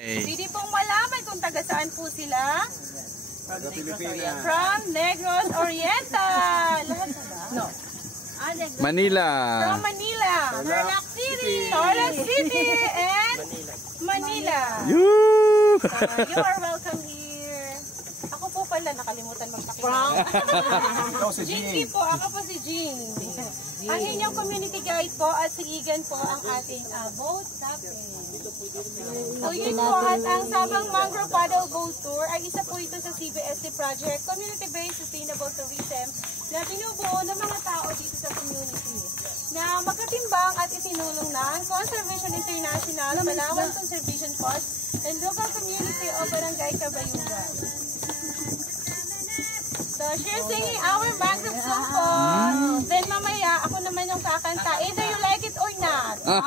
Pwede pong malaman kung taga saan po sila. From Negros Oriental. No. Manila. From Manila. Tarlac City. Tarlac City and Manila. You are welcome here. Ako po pala, nakalimutan magpakilala. Jinky po, ako po si Jing. Ang inyong community guide po at si Igan po ang ating boat captain. So yun po, at ang Sabang Mangrove Paddle Boat Tour ay isa po ito sa CBSC project, Community-Based Sustainable Tourism, na binubuo ng mga tao dito sa community na magkatimbang at itinulong ng Conservation International, Palawan Conservation Post, and local community of Barangay Cabayugan. So, she's singing our mangrove song po. Then mamaya, ako naman yung kakanta. Either you like it or not. No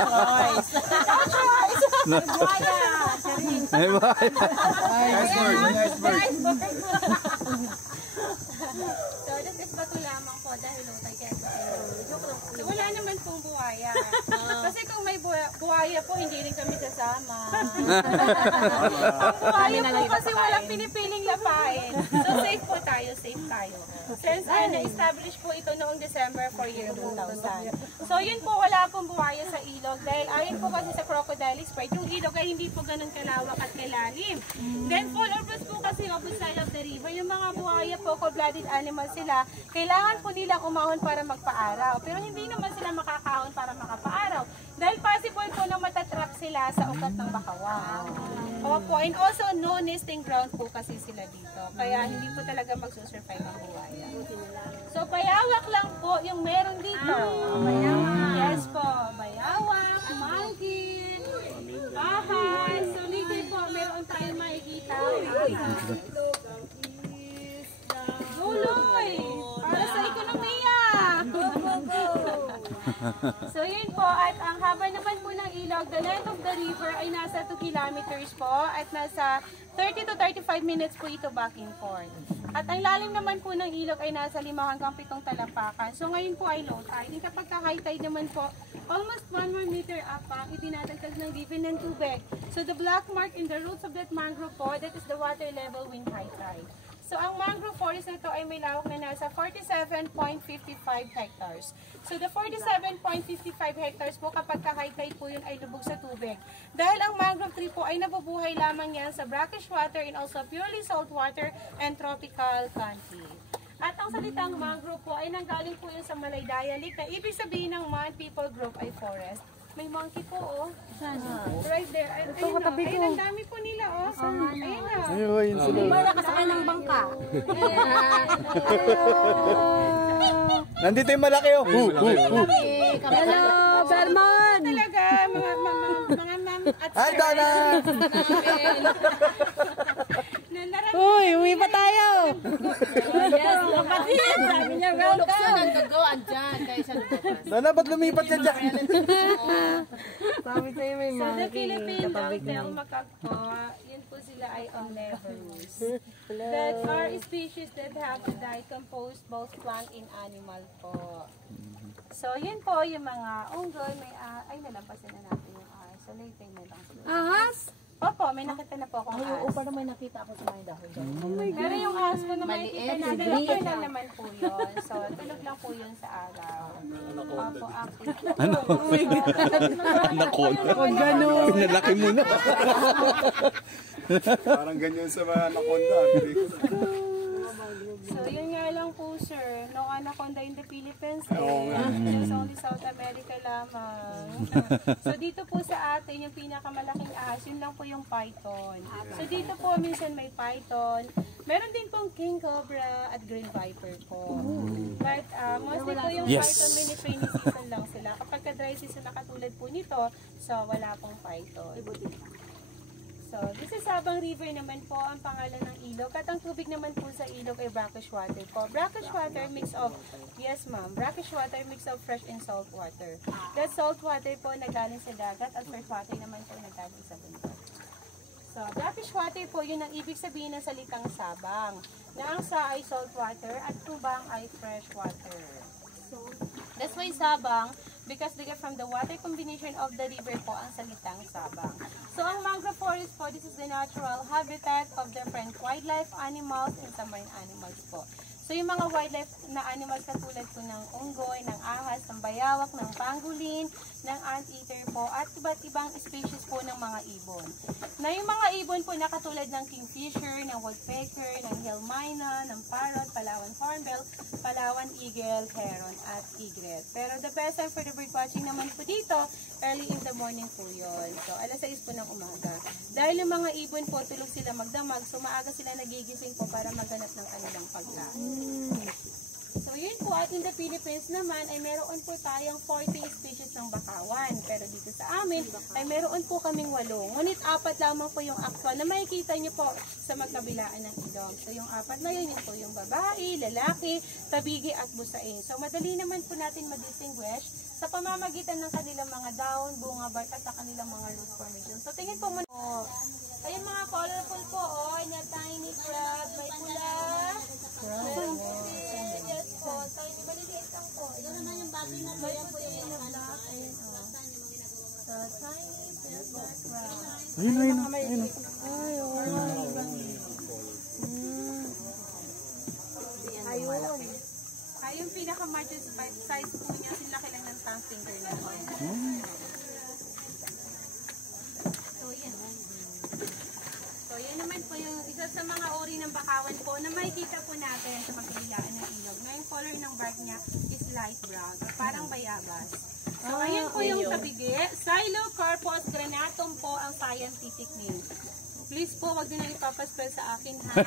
choice. No choice. Nice word. So, this is bato lamang po dahil utay kaya so, wala naman pong buhaya. Kasi kung may buhaya po, hindi rin kami sasama. Buhaya po kasi walang pinipiling lapain. So, safe po tayo, safe tayo. Since na-establish po ito noong December 4 year 2000. So, yun po, wala pong buhaya sa ilog. Dahil ayon po kasi sa crocodile sprite, yung ilog ay hindi po ganun kalawak at kalalim. Then, full of us po kasi opposite side of the river. Yung mga buhaya po, cold-blooded animals sila, kailangan po nilang umahon para magpaaraw. Pero hindi naman sila makakahon para makapaaraw. Dahil possible po na matatrap sila sa ugat ng bakawan. Opo, and also no nesting ground po kasi sila dito. Kaya hindi po talaga magsusurvive ang buhaya. So, bayawak lang po yung meron dito. Bayawak. Yes po, bayawak, monkey, bahay, suligay po, meron tayong makikita. Duloy! Para sa ekonomiya! So yun po, at ang haba naman po ng ilog, the length of the river ay nasa 2 kilometers po at nasa 30 to 35 minutes po ito back and forth. At ang lalim naman po ng ilog ay nasa 5 hanggang 7 talampakan. So ngayon po ay low tide. Yung kapag high tide naman po, almost 1 more meter up ang itinatagtag ng given ng tubig. So the black mark in the roots of that mangrove po, that is the water level when high tide. So, ang mangrove forest na ito ay may lawak na nasa 47.55 hectares. So, the 47.55 hectares po kapag ka-high tide po yun ay lubog sa tubig. Dahil ang mangrove tree po ay nabubuhay lamang yan sa brackish water and also purely salt water and tropical country. At ang salitang mangrove po ay nanggaling po yun sa Malay dialect na ibig sabihin ng man people group ay forest. May monkey po, oh. Right there. Ayun, ayun, ang dami po nila, oh. Ayun na. Ayun, sila. Hindi ba nakasakay ng bangka? Nandito yung malaki, oh. Hello, Belmont! Talaga, mga ma'am at sir. Donna! Uy, uwi pa tayo! Yes, kapatid. Sabi niya, welcome. Ang gagawin dyan, kaya siya lumabas. Donna, ba't lumipat ka dyan? Sabi sa'yo may So, the Philippine Dogtail Macaque po, yun po sila ay omnivorous. That are species that have a diet composed both plant and animal po. So, yun po yung mga unggoy. May, ay, nalampasin na natin yung so, later na lang. Ahas? Opo, may nakita na po akong ahas. Oo, parang may nakita ako sa mga dahon. Pero yung ahas po na makikita natin, nocturnal naman po yun. So, tulog lang po yun sa araw. Opo, active. Ano? Anaconda. Huwag gano'n. Pinalaki mo na. Parang ganyan sa mga anaconda. So, yun nga lang po, sir. No anaconda in the Philippines. It's only South America lamang. So, dito po sa atin, yung pinakamalaking ahas, yun lang po yung python. So, dito po, minsan may python. Meron din pong king cobra at green viper po. But, mostly po yung python, mini-training season lang sila. Kapag ka-dry season na katulad po nito, so, wala pong python. So, this is Sabang River naman po ang pangalan ng ilog. At ang tubig naman po sa ilog ay brackish water po. Brackish water mix of, yes ma'am, brackish water mix of fresh and salt water. That salt water po nagaling sa dagat at fresh water naman po nagaling sa bundok. So, brackish water po, yun ang ibig sabihin ng salitang Sabang. Na ang sa ay salt water at tubang ay fresh water. So, that's why Sabang, because they get from the water combination of the river po ang salitang Sabang. So, ang forest po, this is the natural habitat of different wildlife, animals, and some marine animals po. So yung mga wildlife na animals katulad po ng unggoy, ng ahas, ng bayawak, ng pangolin, ng anteater po, at iba't ibang species po ng mga ibon. Na yung mga ibon po na katulad ng kingfisher, ng woodpecker, ng hill myna, ng parrot, Palawan hornbill, Palawan eagle, heron, at egret. Pero the best time for the bird watching naman po dito, early in the morning po yun. So alas 6 po ng umaga. Dahil yung mga ibon po, tulog sila magdamag, so maaga sila nagigising po para maghanap ng kanilang pagkain. So yun po, at in the Philippines naman ay meron po tayong 40 species ng bakawan. Pero dito sa amin ay meron po kaming 8. Ngunit 4 lamang po yung actual na makikita nyo po sa magkabilaan ng ilog. So yung 4 na yun po yung babae, lalaki, tabigi at busain. So madali naman po natin ma-distinguish sa pamamagitan ng kanilang mga daon, bunga, bark at sa kanilang mga root formation. So tingin po muna po. Ayun mga colorful po, na tiny crab, may pula, may yes po, tiny, maliliit lang po. Ito naman yung bagay na may po yung black, ayun o. So tiny silver crab. Ayun. Ayun. Ay, yung pinaka-margin size po niya, laki lang ng tongue finger na. So, yan naman po yung isa sa mga uri ng bakawan po na makikita po natin sa magkabilaan ng ilog. Na yung color ng bark niya is light brown, parang bayabas. So, ayan po yung tabigi. Xylocarpus granatum po ang scientific name. Please po, wag din na ipapaspell sa akin, ha?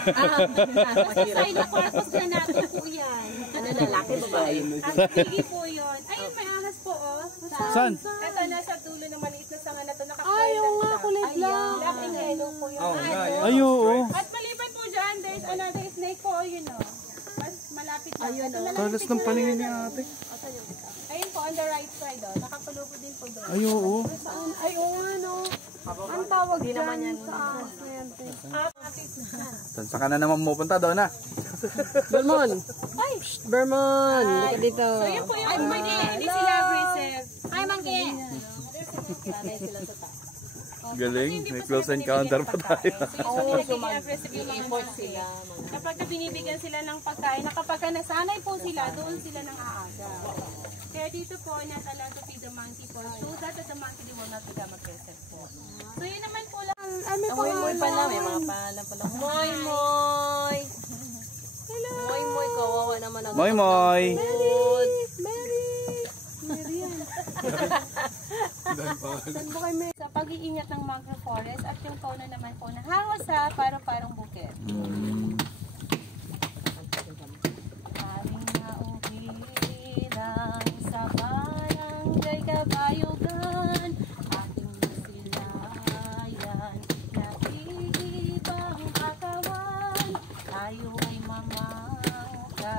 Xylocarpus granatum po yan. Ano, lalaki, babae? Ang tabigi po yun. Ayun, may ahas po, oh. Saan? Ito, nasa dulo ng maliit na sanga na ito. Ayaw nga, kulit lang. Black and yellow po yun. Ay, oo. At maliban po dyan, there's another snake po, yun o. Mas malapit lang. Ayun, Talas ng paningin niya ate. ayun po, on the right side o. Nakakulo po din po doon. Ay, oo. Ay, oo nga, no. Ang tawag dyan sa ahas na yan, te. Saan ka na naman pupunta doon na? Bermon! Ay! Bermon! Dito dito. So yun po yung hindi sila aggressive. Ay, mangki! Galing. May close encounter pa tayo. So usually aggressive yung mga sila. Kapag binibigyan sila ng pagkain, na kapag nasanay po sila, doon sila nang aaga. Kaya dito po, not allowed to feed the monkey po. So that the monkey will not become aggressive po. So yun naman po lang. Moy pala, may mga pangalan pala. Moy! Moy, kawawa naman ako. Moy. Sa pag-iingat ng mangrove forest at yung tono naman po na hango sa parang bukid. Aming nauwi lang sa barangay Kabayugan, aking nasilayan, nag-iibang katawan, tayo ay mamangka,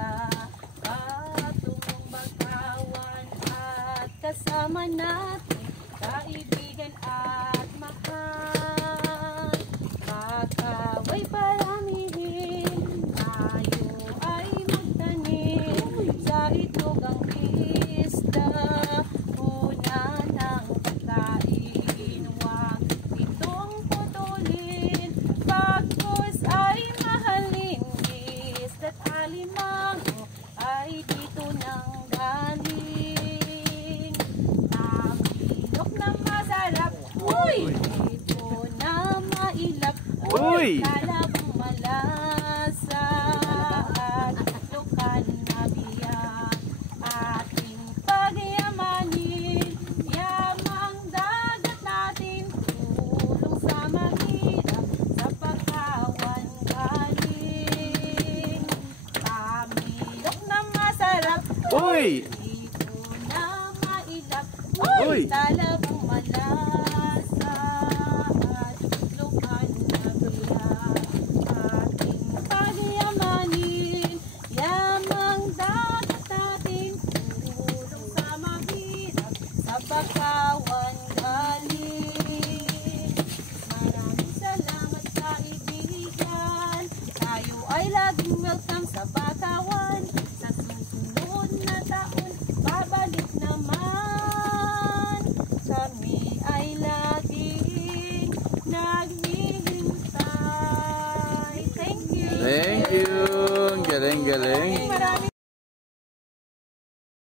patungong bagawan at kasama natin, kaibigan at mahal. Pagkaway paramihin, tayo ay magtanim sa itlog ang isda. Una ng pagkain, huwag itong putulin. Pagkos ay mahalin, isda't alimango ay dito nang galing. Tamilok na masarap, uy! Ito na mailap, Uy! Talabang malasa at lukan na biyak, ating pagyamanin. Yamang dagat natin, tulong sa mahirap, sa pagkawan galing. Tamilok na masarap, Uy! ito na mailap, Uy! talabang malasa at lukan na biyak, ating pagyamanin. Yamang dagat natin, tulong sa mahirap, sa pagkawan galing. Maraming salamat kaibigan, tayo ay laging welcome sa Bakawan. Sa susunod na taon galing. Maraming